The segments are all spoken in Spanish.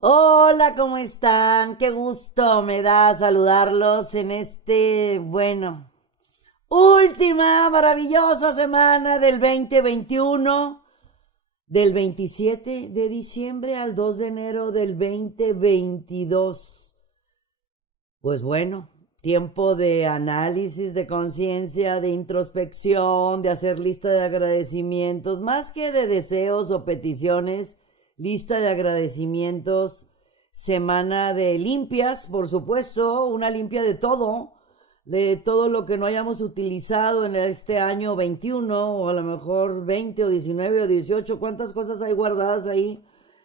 Hola, ¿cómo están? Qué gusto me da saludarlos en última maravillosa semana del 2021, del 27 de diciembre al 2 de enero del 2022. Pues bueno, tiempo de análisis, de conciencia, de introspección, de hacer lista de agradecimientos, más que de deseos o peticiones, lista de agradecimientos, semana de limpias, por supuesto, una limpia de todo lo que no hayamos utilizado en este año 21, o a lo mejor 20 o 19 o 18, cuántas cosas hay guardadas ahí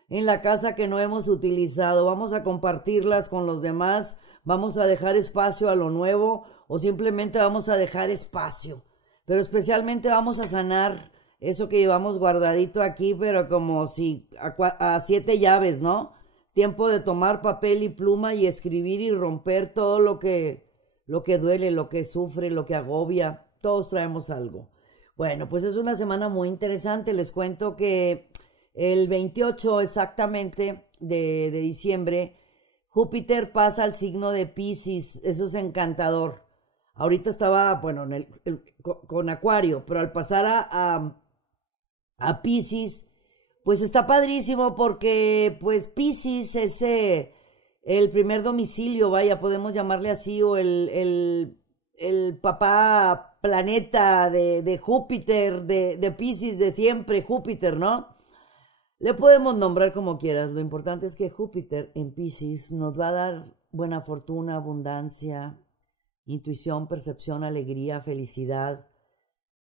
en la casa que no hemos utilizado. Vamos a compartirlas con los demás, vamos a dejar espacio a lo nuevo o simplemente vamos a dejar espacio, pero especialmente vamos a sanar eso que llevamos guardadito aquí, pero como si a 7 llaves, ¿no? Tiempo de tomar papel y pluma y escribir y romper todo lo que duele, lo que sufre, lo que agobia. Todos traemos algo. Bueno, pues es una semana muy interesante. Les cuento que el 28 exactamente de diciembre, Júpiter pasa al signo de Piscis. Eso es encantador. Ahorita estaba, bueno, con Acuario, pero al pasar a Piscis, pues está padrísimo porque pues Piscis es el primer domicilio, vaya, podemos llamarle así, o el papá planeta de Júpiter, de Piscis, de siempre, Júpiter, ¿no? Le podemos nombrar como quieras, lo importante es que Júpiter en Piscis nos va a dar buena fortuna, abundancia, intuición, percepción, alegría, felicidad,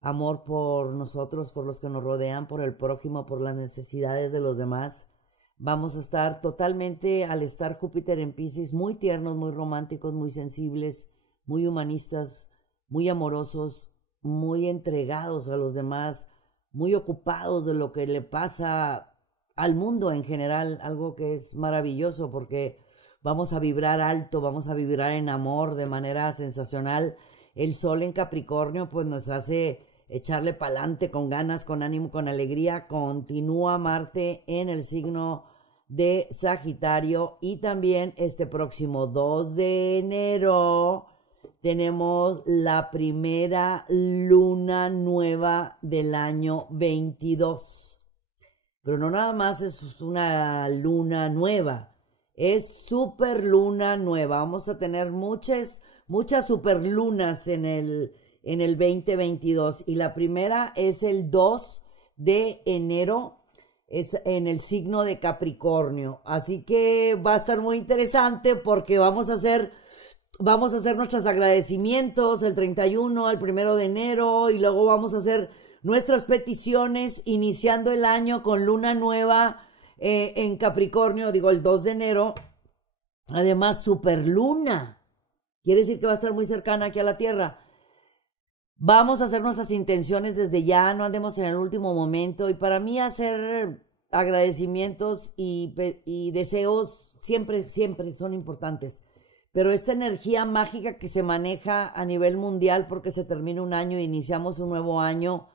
amor por nosotros, por los que nos rodean, por el prójimo, por las necesidades de los demás. Vamos a estar totalmente, al estar Júpiter en Piscis, muy tiernos, muy románticos, muy sensibles, muy humanistas, muy amorosos, muy entregados a los demás, muy ocupados de lo que le pasa al mundo en general, algo que es maravilloso porque vamos a vibrar alto, vamos a vibrar en amor de manera sensacional. El sol en Capricornio pues nos hace echarle pa'lante con ganas, con ánimo, con alegría. Continúa Marte en el signo de Sagitario y también este próximo 2 de enero tenemos la primera luna nueva del año 22. Pero no nada más es una luna nueva, es super luna nueva. Vamos a tener muchas superlunas en el 2022 y la primera es el 2 de enero, es en el signo de Capricornio, así que va a estar muy interesante porque vamos a hacer nuestros agradecimientos el 31 al 1 de enero y luego vamos a hacer nuestras peticiones iniciando el año con luna nueva en Capricornio, digo el 2 de enero, además superluna. Quiere decir que va a estar muy cercana aquí a la Tierra. Vamos a hacer nuestras intenciones desde ya, no andemos en el último momento. Y para mí hacer agradecimientos y deseos siempre son importantes. Pero esta energía mágica que se maneja a nivel mundial porque se termina un año e iniciamos un nuevo año,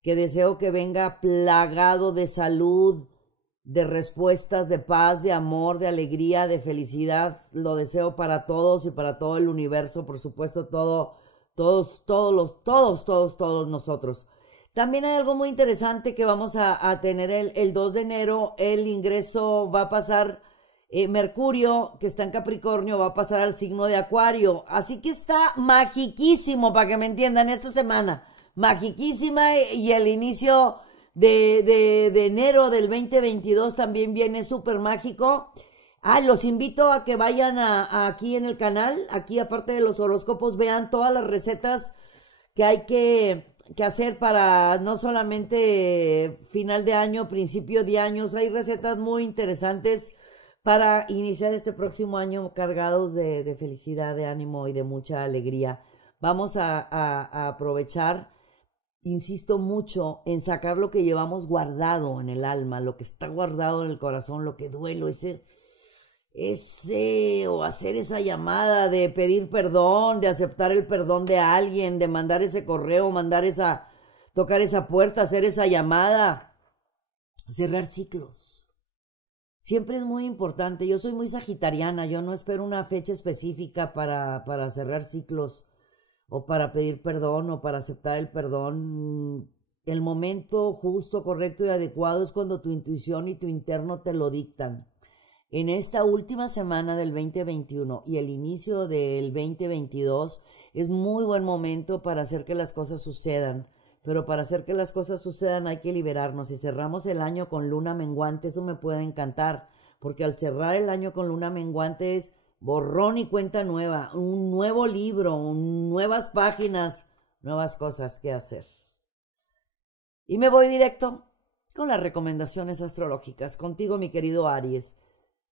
que deseo que venga plagado de salud, de respuestas, de paz, de amor, de alegría, de felicidad. Lo deseo para todos y para todo el universo, por supuesto, todos nosotros. También hay algo muy interesante que vamos a tener el 2 de enero. El ingreso va a pasar, Mercurio, que está en Capricornio, va a pasar al signo de Acuario. Así que está magiquísimo, para que me entiendan, esta semana. Magiquísima, y el inicio de enero del 2022 también viene súper mágico. Los invito a que vayan aquí en el canal, aquí aparte de los horóscopos, vean todas las recetas que hay que hacer para no solamente final de año, principio de años. Hay recetas muy interesantes para iniciar este próximo año cargados de felicidad, de ánimo y de mucha alegría. Vamos a aprovechar, insisto mucho en sacar lo que llevamos guardado en el alma, lo que está guardado en el corazón, lo que duele, o hacer esa llamada de pedir perdón, de aceptar el perdón de alguien, de mandar ese correo, tocar esa puerta, hacer esa llamada, cerrar ciclos. siempre es muy importante. Yo soy muy sagitariana, yo no espero una fecha específica para cerrar ciclos o para pedir perdón o para aceptar el perdón. El momento justo, correcto y adecuado es cuando tu intuición y tu interno te lo dictan. En esta última semana del 2021 y el inicio del 2022 es muy buen momento para hacer que las cosas sucedan. Pero para hacer que las cosas sucedan hay que liberarnos. Si cerramos el año con luna menguante, eso me puede encantar, porque al cerrar el año con luna menguante es borrón y cuenta nueva, un nuevo libro, nuevas páginas, nuevas cosas que hacer. Y me voy directo con las recomendaciones astrológicas. Contigo, mi querido Aries.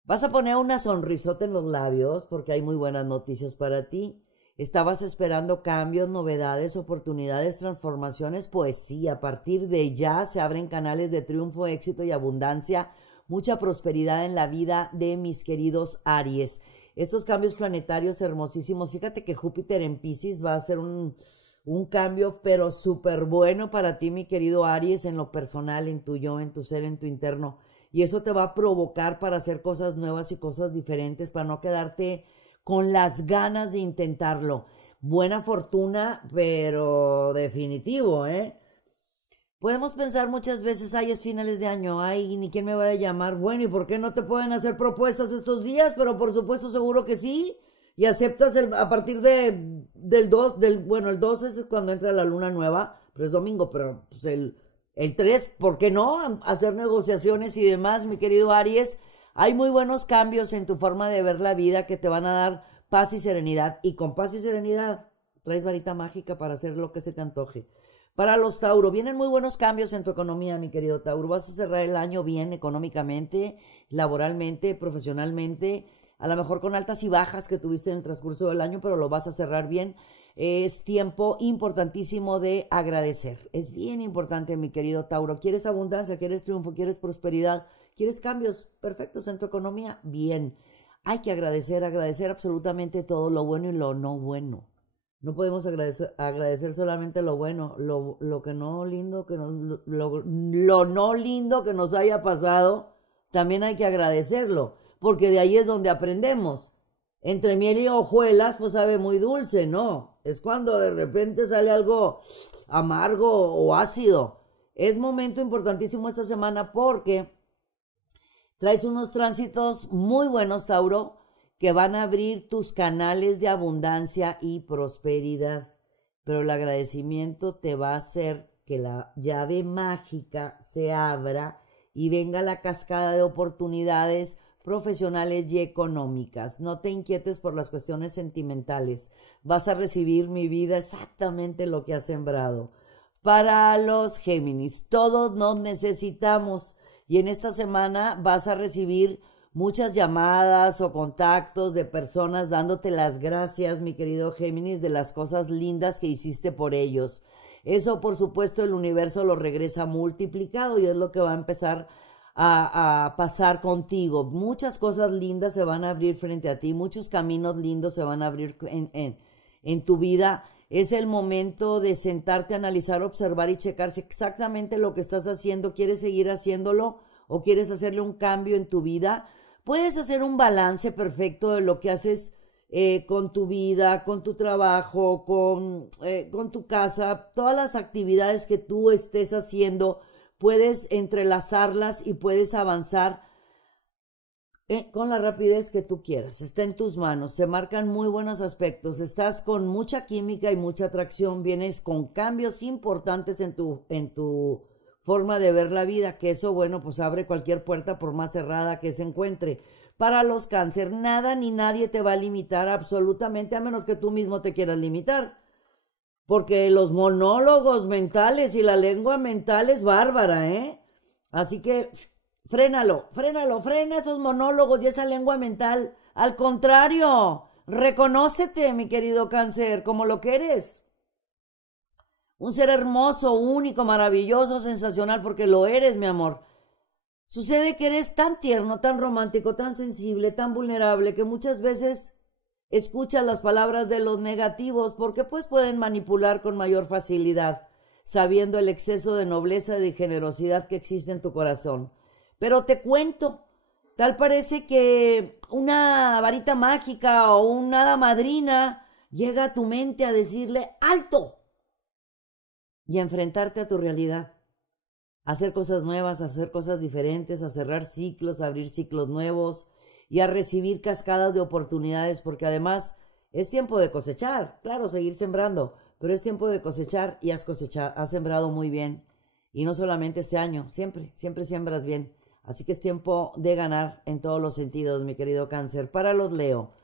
Vas a poner una sonrisota en los labios porque hay muy buenas noticias para ti. ¿Estabas esperando cambios, novedades, oportunidades, transformaciones? Pues sí, a partir de ya se abren canales de triunfo, éxito y abundancia, mucha prosperidad en la vida de mis queridos Aries. Estos cambios planetarios hermosísimos, fíjate que Júpiter en Piscis va a ser un cambio pero súper bueno para ti, mi querido Aries, en lo personal, en tu yo, en tu ser, en tu interno. Y eso te va a provocar para hacer cosas nuevas y cosas diferentes, para no quedarte con las ganas de intentarlo. Buena fortuna, pero definitivo, ¿eh? Podemos pensar muchas veces, ay, es finales de año, ay, ni quién me va a llamar. Bueno, ¿y por qué no te pueden hacer propuestas estos días? Pero por supuesto, seguro que sí. Y aceptas a partir del 2, el 2 es cuando entra la luna nueva, pero es domingo, pero pues el 3, ¿por qué no? Hacer negociaciones y demás, mi querido Aries. Hay muy buenos cambios en tu forma de ver la vida que te van a dar paz y serenidad. Y con paz y serenidad traes varita mágica para hacer lo que se te antoje. Para los Tauro, vienen muy buenos cambios en tu economía, mi querido Tauro. Vas a cerrar el año bien económicamente, laboralmente, profesionalmente. A lo mejor con altas y bajas que tuviste en el transcurso del año, pero lo vas a cerrar bien. Es tiempo importantísimo de agradecer. Es bien importante, mi querido Tauro. ¿Quieres abundancia? ¿Quieres triunfo? ¿Quieres prosperidad? ¿Quieres cambios perfectos en tu economía? Bien. Hay que agradecer absolutamente todo lo bueno y lo no bueno. No podemos agradecer solamente lo bueno, lo que no lindo que nos, lo no lindo que nos haya pasado, también hay que agradecerlo, porque de ahí es donde aprendemos. Entre miel y hojuelas, pues sabe muy dulce, ¿no? Es cuando de repente sale algo amargo o ácido. Es momento importantísimo esta semana porque traes unos tránsitos muy buenos, Tauro, que van a abrir tus canales de abundancia y prosperidad. Pero el agradecimiento te va a hacer que la llave mágica se abra y venga la cascada de oportunidades profesionales y económicas. No te inquietes por las cuestiones sentimentales. Vas a recibir, mi vida, exactamente lo que has sembrado. Para los Géminis, todos nos necesitamos y en esta semana vas a recibir muchas llamadas o contactos de personas dándote las gracias, mi querido Géminis, de las cosas lindas que hiciste por ellos. Eso, por supuesto, el universo lo regresa multiplicado y es lo que va a empezar a pasar contigo. Muchas cosas lindas se van a abrir frente a ti, muchos caminos lindos se van a abrir en tu vida. Es el momento de sentarte, analizar, observar y checar si exactamente lo que estás haciendo, ¿quieres seguir haciéndolo o quieres hacerle un cambio en tu vida? Puedes hacer un balance perfecto de lo que haces con tu vida, con tu trabajo, con tu casa, todas las actividades que tú estés haciendo, puedes entrelazarlas y puedes avanzar con la rapidez que tú quieras. Está en tus manos, se marcan muy buenos aspectos, estás con mucha química y mucha atracción, vienes con cambios importantes en tu forma de ver la vida, que eso, bueno, pues abre cualquier puerta por más cerrada que se encuentre. Para los Cáncer, nada ni nadie te va a limitar absolutamente, a menos que tú mismo te quieras limitar. Porque los monólogos mentales y la lengua mental es bárbara, ¿eh? Así que frena esos monólogos y esa lengua mental. Al contrario, reconócete, mi querido Cáncer, como lo que eres. Un ser hermoso, único, maravilloso, sensacional, porque lo eres, mi amor. Sucede que eres tan tierno, tan romántico, tan sensible, tan vulnerable, que muchas veces escuchas las palabras de los negativos, porque pues pueden manipular con mayor facilidad, sabiendo el exceso de nobleza y de generosidad que existe en tu corazón. Pero te cuento Tal parece que una varita mágica o una hada madrina llega a tu mente a decirle ¡alto! Y a enfrentarte a tu realidad, a hacer cosas nuevas, a hacer cosas diferentes, a cerrar ciclos, a abrir ciclos nuevos y a recibir cascadas de oportunidades, porque además es tiempo de cosechar, claro, seguir sembrando, pero es tiempo de cosechar y has sembrado muy bien. Y no solamente este año, siempre siembras bien. Así que es tiempo de ganar en todos los sentidos, mi querido Cáncer. Para los Leo,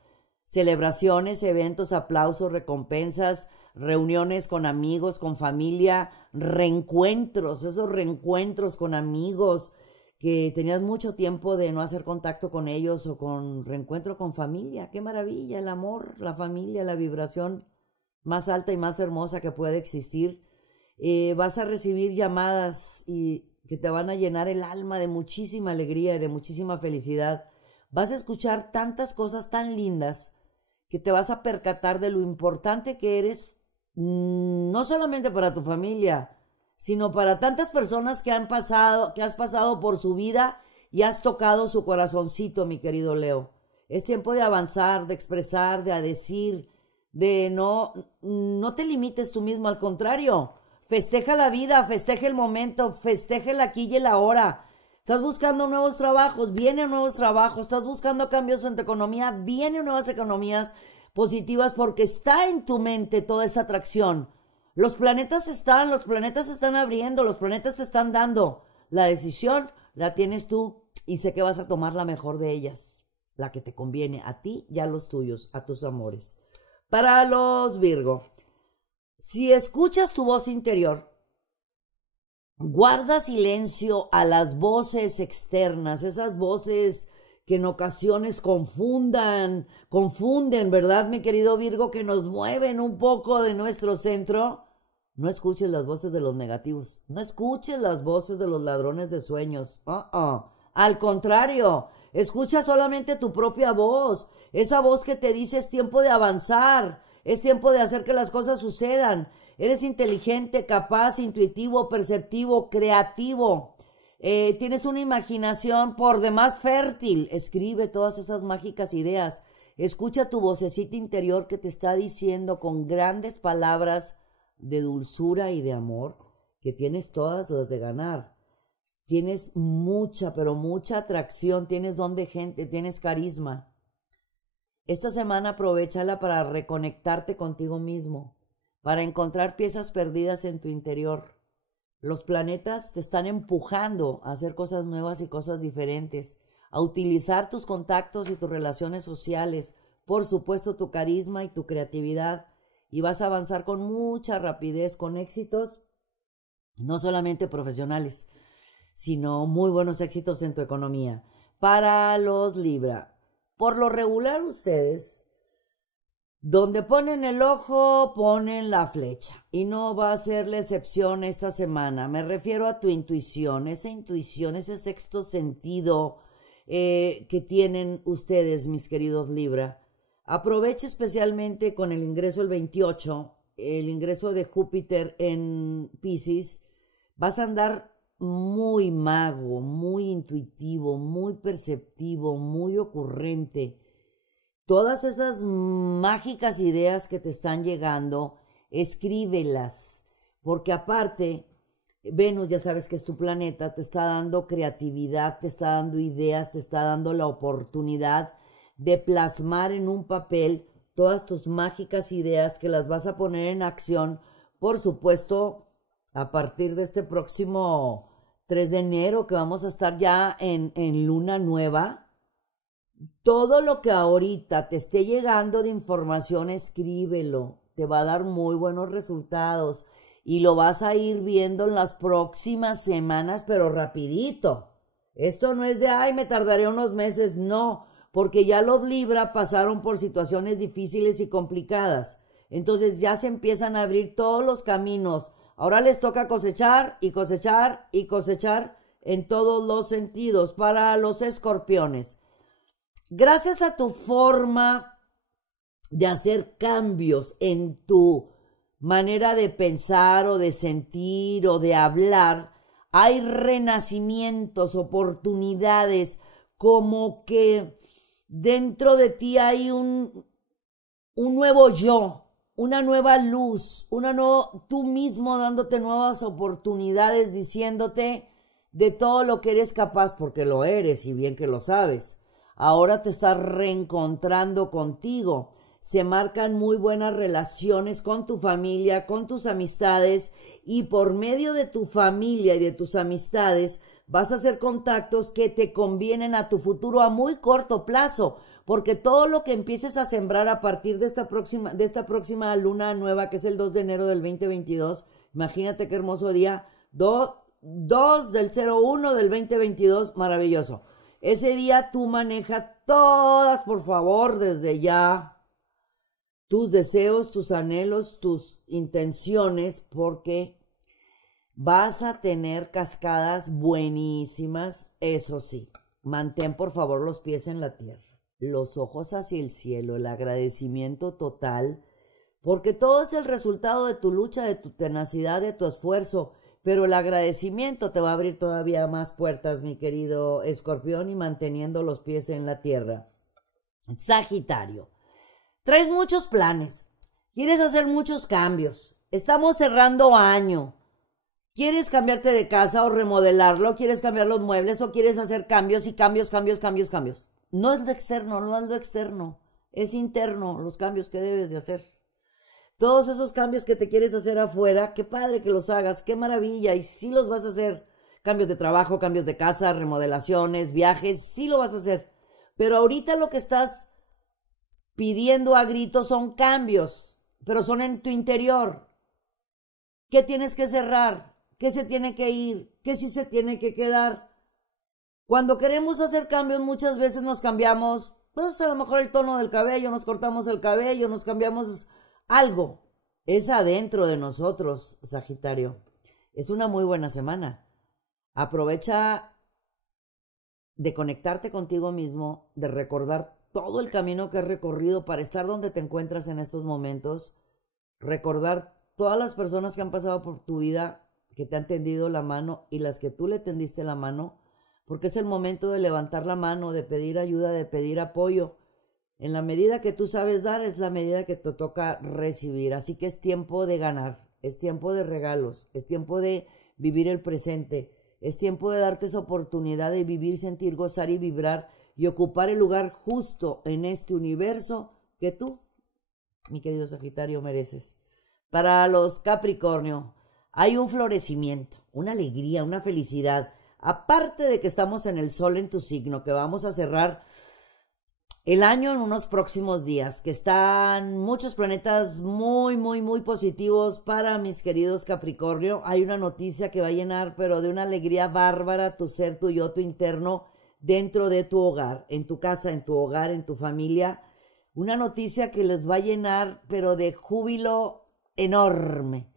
celebraciones, eventos, aplausos, recompensas, reuniones con amigos, con familia, reencuentros, esos reencuentros con amigos que tenías mucho tiempo de no hacer contacto con ellos, o con reencuentro con familia. ¡Qué maravilla! El amor, la familia, la vibración más alta y más hermosa que puede existir. Vas a recibir llamadas y que te van a llenar el alma de muchísima alegría y de muchísima felicidad. Vas a escuchar tantas cosas tan lindas que te vas a percatar de lo importante que eres, no solamente para tu familia, sino para tantas personas que has pasado por su vida y has tocado su corazoncito, mi querido Leo. Es tiempo de avanzar, de expresar, de decir, de no te limites tú mismo, al contrario. Festeja la vida, festeja el momento, festeja el aquí y el ahora. Estás buscando nuevos trabajos, vienen nuevos trabajos. Estás buscando cambios en tu economía, vienen nuevas economías positivas, porque está en tu mente toda esa atracción. Los planetas están abriendo, los planetas te están dando. La decisión la tienes tú y sé que vas a tomar la mejor de ellas, la que te conviene a ti y a los tuyos, a tus amores. Para los Virgo, si escuchas tu voz interior, guarda silencio a las voces externas, esas voces que en ocasiones confunden, ¿verdad, mi querido Virgo? Que nos mueven un poco de nuestro centro. No escuches las voces de los negativos, no escuches las voces de los ladrones de sueños. Al contrario, escucha solamente tu propia voz, esa voz que te dice es tiempo de avanzar, es tiempo de hacer que las cosas sucedan. Eres inteligente, capaz, intuitivo, perceptivo, creativo. Tienes una imaginación por demás fértil. Escribe todas esas mágicas ideas. Escucha tu vocecita interior que te está diciendo con grandes palabras de dulzura y de amor que tienes todas las de ganar. Tienes mucha, pero mucha atracción. Tienes don de gente, tienes carisma. Esta semana aprovéchala para reconectarte contigo mismo, para encontrar piezas perdidas en tu interior. Los planetas te están empujando a hacer cosas nuevas y cosas diferentes, a utilizar tus contactos y tus relaciones sociales, por supuesto tu carisma y tu creatividad, y vas a avanzar con mucha rapidez, con éxitos, no solamente profesionales, sino muy buenos éxitos en tu economía. Para los Libra, por lo regular ustedes, donde ponen el ojo, ponen la flecha. Y no va a ser la excepción esta semana. Me refiero a tu intuición, ese sexto sentido que tienen ustedes, mis queridos Libra. Aprovecha especialmente con el ingreso del 28, el ingreso de Júpiter en Piscis. Vas a andar muy mago, muy intuitivo, muy perceptivo, muy ocurrente. Todas esas mágicas ideas que te están llegando, escríbelas, porque aparte, Venus, ya sabes que es tu planeta, te está dando creatividad, te está dando ideas, te está dando la oportunidad de plasmar en un papel todas tus mágicas ideas que las vas a poner en acción, por supuesto, a partir de este próximo 3 de enero, que vamos a estar ya en luna nueva. Todo lo que ahorita te esté llegando de información, escríbelo. Te va a dar muy buenos resultados y lo vas a ir viendo en las próximas semanas, pero rapidito. Esto no es de, ay, me tardaré unos meses, no, porque ya los Libra pasaron por situaciones difíciles y complicadas. Entonces ya se empiezan a abrir todos los caminos. Ahora les toca cosechar y cosechar y cosechar en todos los sentidos. Para los Escorpiones, gracias a tu forma de hacer cambios en tu manera de pensar o de sentir o de hablar, hay renacimientos, oportunidades, como que dentro de ti hay un nuevo yo, una nueva luz, tú mismo dándote nuevas oportunidades, diciéndote de todo lo que eres capaz, porque lo eres y bien que lo sabes. Ahora te estás reencontrando contigo. Se marcan muy buenas relaciones con tu familia, con tus amistades, y por medio de tu familia y de tus amistades vas a hacer contactos que te convienen a tu futuro a muy corto plazo, porque todo lo que empieces a sembrar a partir de esta próxima luna nueva, que es el 2 de enero del 2022, imagínate qué hermoso día, 2 del 01 del 2022, maravilloso. Ese día tú maneja todas, por favor, desde ya, tus deseos, tus anhelos, tus intenciones, porque vas a tener cascadas buenísimas. Eso sí, mantén por favor los pies en la tierra, los ojos hacia el cielo, el agradecimiento total, porque todo es el resultado de tu lucha, de tu tenacidad, de tu esfuerzo, pero el agradecimiento te va a abrir todavía más puertas, mi querido Escorpión, y manteniendo los pies en la tierra. Sagitario, traes muchos planes, quieres hacer muchos cambios, estamos cerrando año, quieres cambiarte de casa o remodelarlo, quieres cambiar los muebles o quieres hacer cambios y cambios. No es lo externo, no es lo externo, es interno los cambios que debes de hacer. Todos esos cambios que te quieres hacer afuera, qué padre que los hagas, qué maravilla, y sí los vas a hacer. Cambios de trabajo, cambios de casa, remodelaciones, viajes, sí lo vas a hacer. Pero ahorita lo que estás pidiendo a gritos son cambios, pero son en tu interior. ¿Qué tienes que cerrar? ¿Qué se tiene que ir? ¿Qué sí se tiene que quedar? Cuando queremos hacer cambios muchas veces nos cambiamos, pues a lo mejor el tono del cabello, nos cortamos el cabello, nos cambiamos algo. Es adentro de nosotros, Sagitario. Es una muy buena semana. Aprovecha de conectarte contigo mismo, de recordar todo el camino que has recorrido para estar donde te encuentras en estos momentos, recordar todas las personas que han pasado por tu vida, que te han tendido la mano y las que tú le tendiste la mano, porque es el momento de levantar la mano, de pedir ayuda, de pedir apoyo. En la medida que tú sabes dar, es la medida que te toca recibir. Así que es tiempo de ganar, es tiempo de regalos, es tiempo de vivir el presente, es tiempo de darte esa oportunidad de vivir, sentir, gozar y vibrar y ocupar el lugar justo en este universo que tú, mi querido Sagitario, mereces. Para los Capricornio, hay un florecimiento, una alegría, una felicidad. Aparte de que estamos en el sol en tu signo, que vamos a cerrar el año en unos próximos días, que están muchos planetas muy positivos para mis queridos Capricornio. Hay una noticia que va a llenar, pero de una alegría bárbara, tu ser, tu yo, tu interno, dentro de tu hogar, en tu casa, en tu hogar, en tu familia. Una noticia que les va a llenar, pero de júbilo enorme.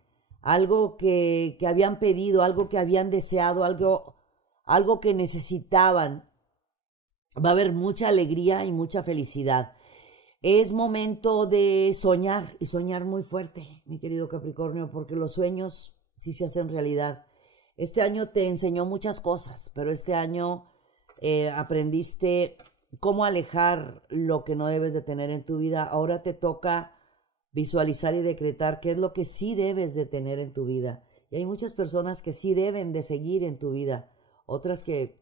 Algo que habían pedido, algo que habían deseado, algo que necesitaban. Va a haber mucha alegría y mucha felicidad. Es momento de soñar, y soñar muy fuerte, mi querido Capricornio, porque los sueños sí se hacen realidad. Este año te enseñó muchas cosas, pero este año aprendiste cómo alejar lo que no debes de tener en tu vida. Ahora te toca visualizar y decretar qué es lo que sí debes de tener en tu vida. Y hay muchas personas que sí deben de seguir en tu vida, otras que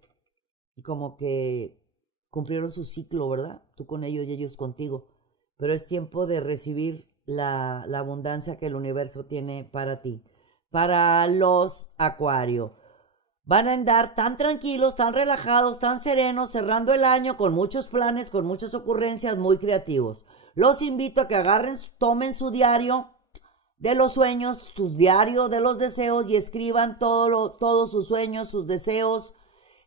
como que cumplieron su ciclo, ¿verdad? Tú con ellos y ellos contigo. Pero es tiempo de recibir la abundancia que el universo tiene para ti. Para los Acuario, van a andar tan tranquilos, tan relajados, tan serenos, cerrando el año con muchos planes, con muchas ocurrencias, muy creativos. Los invito a que tomen su diario de los sueños, sus diarios de los deseos, y escriban todos sus sueños, sus deseos.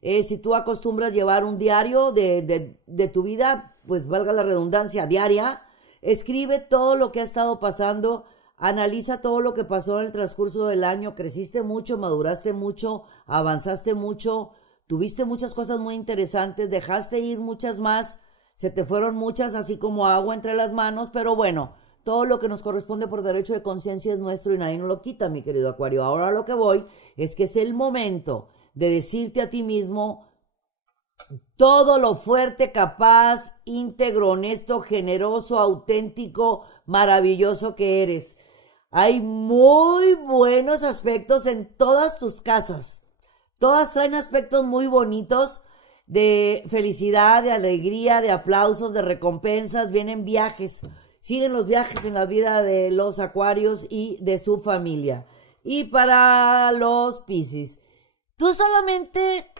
Si tú acostumbras llevar un diario de tu vida, pues valga la redundancia, diaria, escribe todo lo que ha estado pasando, analiza todo lo que pasó en el transcurso del año. Creciste mucho, maduraste mucho, avanzaste mucho, tuviste muchas cosas muy interesantes, dejaste ir muchas más, se te fueron muchas así como agua entre las manos, pero bueno, todo lo que nos corresponde por derecho de conciencia es nuestro y nadie nos lo quita, mi querido Acuario. Ahora lo que voy es que es el momento de decirte a ti mismo todo lo fuerte, capaz, íntegro, honesto, generoso, auténtico, maravilloso que eres. Hay muy buenos aspectos en todas tus casas. Todas traen aspectos muy bonitos de felicidad, de alegría, de aplausos, de recompensas. Vienen viajes. Siguen los viajes en la vida de los acuarios y de su familia. Y para los Piscis, tú solamente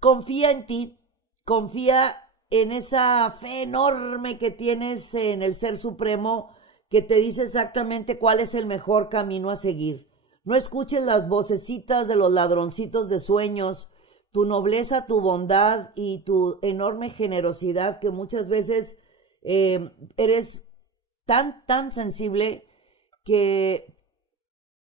confía en ti, confía en esa fe enorme que tienes en el Ser Supremo que te dice exactamente cuál es el mejor camino a seguir. No escuches las vocecitas de los ladroncitos de sueños, tu nobleza, tu bondad y tu enorme generosidad que muchas veces eres tan sensible que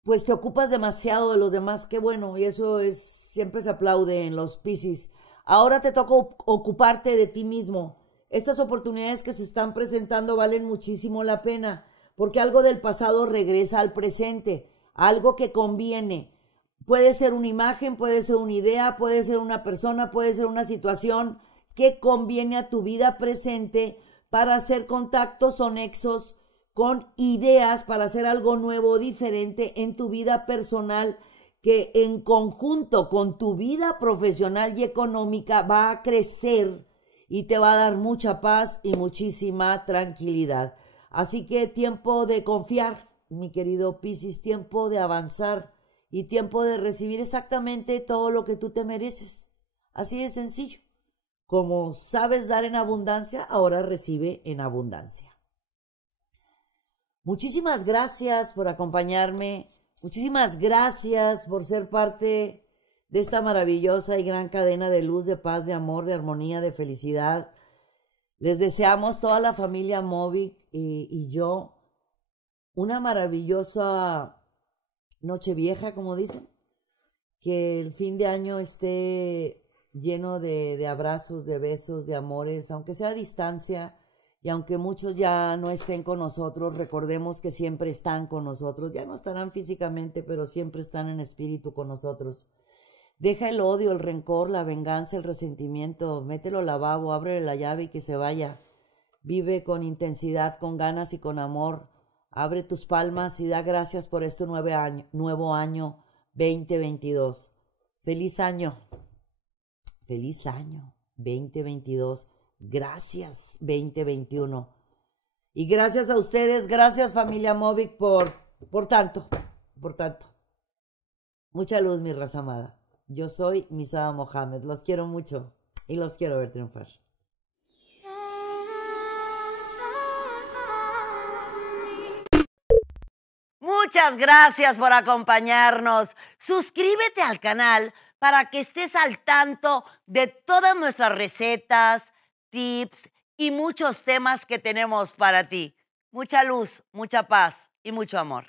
pues te ocupas demasiado de los demás. Qué bueno, y eso siempre se aplaude en los Piscis. Ahora te toca ocuparte de ti mismo. Estas oportunidades que se están presentando valen muchísimo la pena, porque algo del pasado regresa al presente, algo que conviene. Puede ser una imagen, puede ser una idea, puede ser una persona, puede ser una situación que conviene a tu vida presente para hacer contactos o nexos con ideas, para hacer algo nuevo, diferente en tu vida personal, que en conjunto con tu vida profesional y económica va a crecer y te va a dar mucha paz y muchísima tranquilidad. Así que tiempo de confiar, mi querido Piscis, tiempo de avanzar y tiempo de recibir exactamente todo lo que tú te mereces. Así de sencillo. Como sabes dar en abundancia, ahora recibe en abundancia. Muchísimas gracias por acompañarme. Muchísimas gracias por ser parte de esta maravillosa y gran cadena de luz, de paz, de amor, de armonía, de felicidad. Les deseamos toda la familia Movic y yo una maravillosa Nochevieja, como dicen. Que el fin de año esté lleno de abrazos, de besos, de amores, aunque sea a distancia. Y aunque muchos ya no estén con nosotros, recordemos que siempre están con nosotros. Ya no estarán físicamente, pero siempre están en espíritu con nosotros. Deja el odio, el rencor, la venganza, el resentimiento. Mételo al lavabo, ábrele la llave y que se vaya. Vive con intensidad, con ganas y con amor. Abre tus palmas y da gracias por este nuevo año 2022. Feliz año 2022. Gracias 2021. Y gracias a ustedes, gracias familia Movic por tanto. Mucha luz, mi raza amada. Yo soy Misada Mohamed. Los quiero mucho y los quiero ver triunfar. Muchas gracias por acompañarnos. Suscríbete al canal para que estés al tanto de todas nuestras recetas, tips y muchos temas que tenemos para ti. Mucha luz, mucha paz y mucho amor.